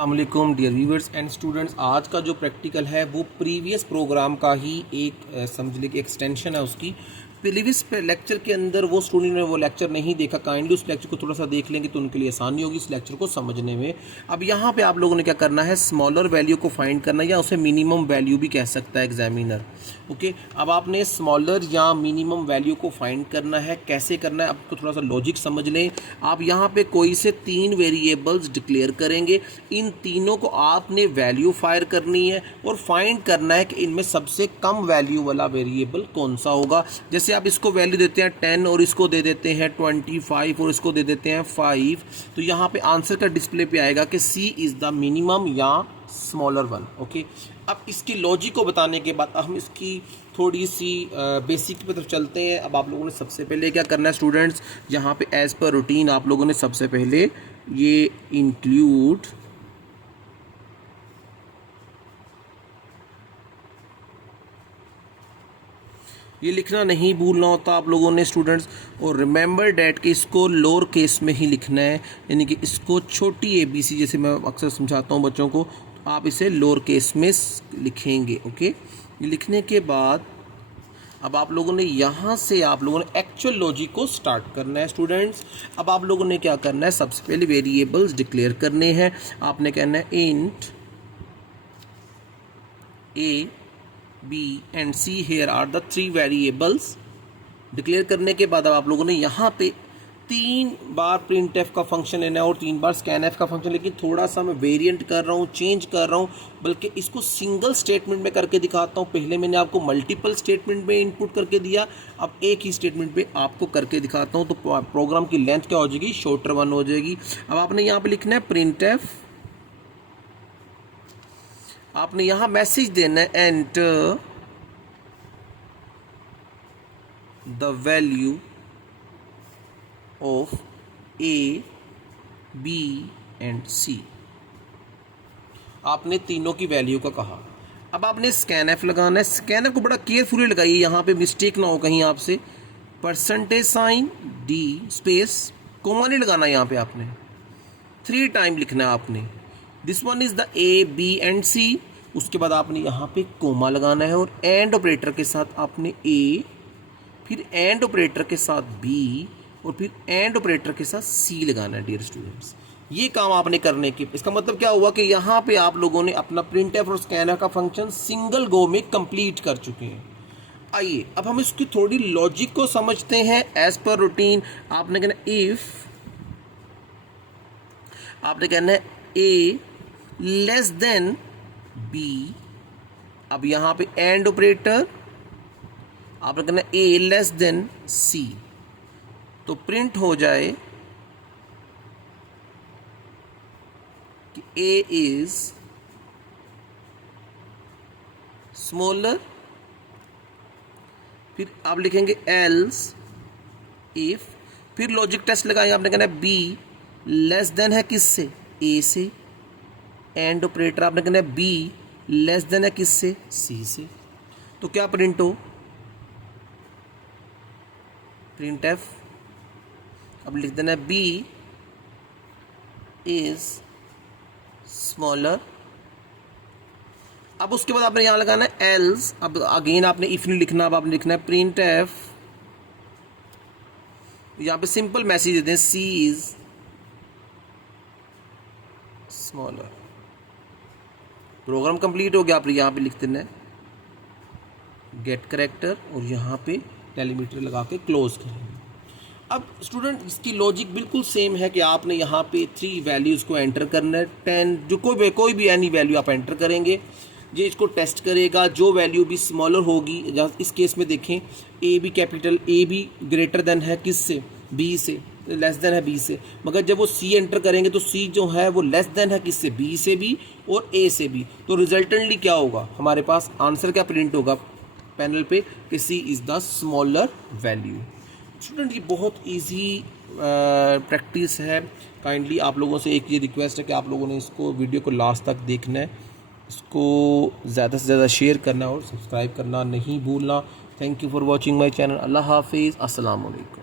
अस्सलामुअलैकुम dear viewers and students. आज का जो प्रैक्टिकल है वो प्रीवियस प्रोग्राम का ही एक समझ लीजिए एक्सटेंशन है उसकी। प्रीवियस लेक्चर के अंदर वो स्टूडेंट ने वो लेक्चर नहीं देखा, काइंडली उस लेक्चर को थोड़ा सा देख लेंगे तो उनके लिए आसानी होगी इस लेक्चर को समझने में। अब यहाँ पे आप लोगों ने क्या करना है, स्मॉलर वैल्यू को फाइंड करना, या उसे मिनिमम वैल्यू भी कह सकता है एग्जामिनर। ओके, अब आपने स्मॉलर या मिनिमम वैल्यू को फाइंड करना है। कैसे करना है आपको थोड़ा सा लॉजिक समझ लें। आप यहाँ पे कोई से 3 वेरिएबल्स डिक्लेयर करेंगे, इन तीनों को आपने वैल्यू फायर करनी है और फाइंड करना है कि इनमें सबसे कम वैल्यू वाला वेरिएबल कौन सा होगा। जैसे आप इसको वैल्यू देते हैं 10 और इसको दे देते हैं 25 और इसको दे देते हैं 5, तो यहाँ पे आंसर का डिस्प्ले पे आएगा कि सी इज़ द मिनिमम या स्मॉलर वन। ओके, अब इसकी लॉजिक को बताने के बाद हम इसकी थोड़ी सी बेसिक की तरफ चलते हैं। अब आप लोगों ने सबसे पहले क्या करना है स्टूडेंट्स, यहाँ पे एज पर रूटीन आप लोगों ने सबसे पहले ये इंक्लूड ये लिखना नहीं भूलना होता आप लोगों ने स्टूडेंट्स। और रिमेंबर डैट कि इसको लोअर केस में ही लिखना है, यानी कि इसको छोटी ABC जैसे मैं अक्सर समझाता हूँ बच्चों को, तो आप इसे लोअर केस में लिखेंगे। ओके, ये लिखने के बाद अब आप लोगों ने यहाँ से आप लोगों ने एक्चुअल लॉजिक को स्टार्ट करना है स्टूडेंट्स। अब आप लोगों ने क्या करना है, सबसे पहले वेरिएबल्स डिक्लेयर करने हैं। आपने कहना है int A, B and C here are the 3 variables। Declare करने के बाद अब आप लोगों ने यहाँ पे 3 बार printf का फंक्शन लेना है और 3 बार scanf का फंक्शन। लेकिन थोड़ा सा मैं वेरिएंट कर रहा हूँ, चेंज कर रहा हूँ, बल्कि इसको सिंगल स्टेटमेंट में करके दिखाता हूँ। पहले मैंने आपको मल्टीपल स्टेटमेंट में इनपुट करके दिया, अब एक ही स्टेटमेंट पे आपको करके दिखाता हूँ, तो प्रोग्राम की लेंथ क्या हो जाएगी, शॉर्टर वन हो जाएगी। अब आपने यहाँ पे लिखना है printf, आपने यहां मैसेज देना है enter the value of A, B and C। आपने तीनों की वैल्यू का कहा। अब आपने स्कैनएफ लगाना है। स्कैनएफ को बड़ा केयरफुली लगाइए, यहां पे मिस्टेक ना हो कहीं आपसे। %, D स्पेस, कोमा नहीं लगाना, यहां पे आपने 3 टाइम लिखना है आपने। This one is the A, B and C। उसके बाद आपने यहाँ पे कोमा लगाना है और एंड ऑपरेटर के साथ आपने A, फिर एंड ऑपरेटर के साथ B और फिर एंड ऑपरेटर के साथ C लगाना है। डियर स्टूडेंट्स, ये काम आपने करने के, इसका मतलब क्या हुआ कि यहाँ पे आप लोगों ने अपना प्रिंटफ और स्कैनर का फंक्शन सिंगल गो में कंप्लीट कर चुके हैं। आइए अब हम इसकी थोड़ी लॉजिक को समझते हैं। एज पर रूटीन आपने कहना इफ, आपने कहना है A लेस देन B। अब यहां पे एंड ऑपरेटर आपने कहना है A लेस देन C, तो प्रिंट हो जाए कि A इज स्मॉलर। फिर आप लिखेंगे एल्स इफ, फिर लॉजिक टेस्ट लगाएंगे। आपने कहना है B लेस देन है किससे, A से। एंड ऑपरेटर आपने कहना है B लेस देन है किससे, C से। तो क्या प्रिंट हो, printf। अब लिख देना है B इज स्मॉलर। अब उसके बाद आपने यहां लगाना है एल्स। अब अगेन आपने इफ नहीं लिखना, अब आपने लिखना है printf। यहां पे सिंपल मैसेज देते हैं C is smaller. Program complete हो गया। आप यहाँ पे लिख देना है गेट करेक्टर और यहाँ पे डेलीमीटर लगा के क्लोज करेंगे। अब स्टूडेंट इसकी लॉजिक बिल्कुल सेम है कि आपने यहाँ पे 3 वैल्यूज़ को एंटर करना है। 10 जो कोई भी एनी वैल्यू आप एंटर करेंगे, ये इसको टेस्ट करेगा। जो वैल्यू भी स्मॉलर होगी, इस केस में देखें A भी कैपिटल, A भी ग्रेटर देन है किससे, B से, लेस देन है B से। मगर जब वो C एंटर करेंगे तो C जो है वो लेस देन है किससे, B से भी और A से भी। तो रिजल्टेंटली क्या होगा, हमारे पास आंसर क्या प्रिंट होगा पैनल पे कि C is the smaller value. Student ये बहुत इजी प्रैक्टिस है। काइंडली आप लोगों से एक ये रिक्वेस्ट है कि आप लोगों ने इसको वीडियो को लास्ट तक देखना है, इसको ज़्यादा से ज़्यादा शेयर करना और सब्सक्राइब करना नहीं भूलना। Thank you for watching my channel. अल्लाह हाफिज़, अस्सलाम वालेकुम।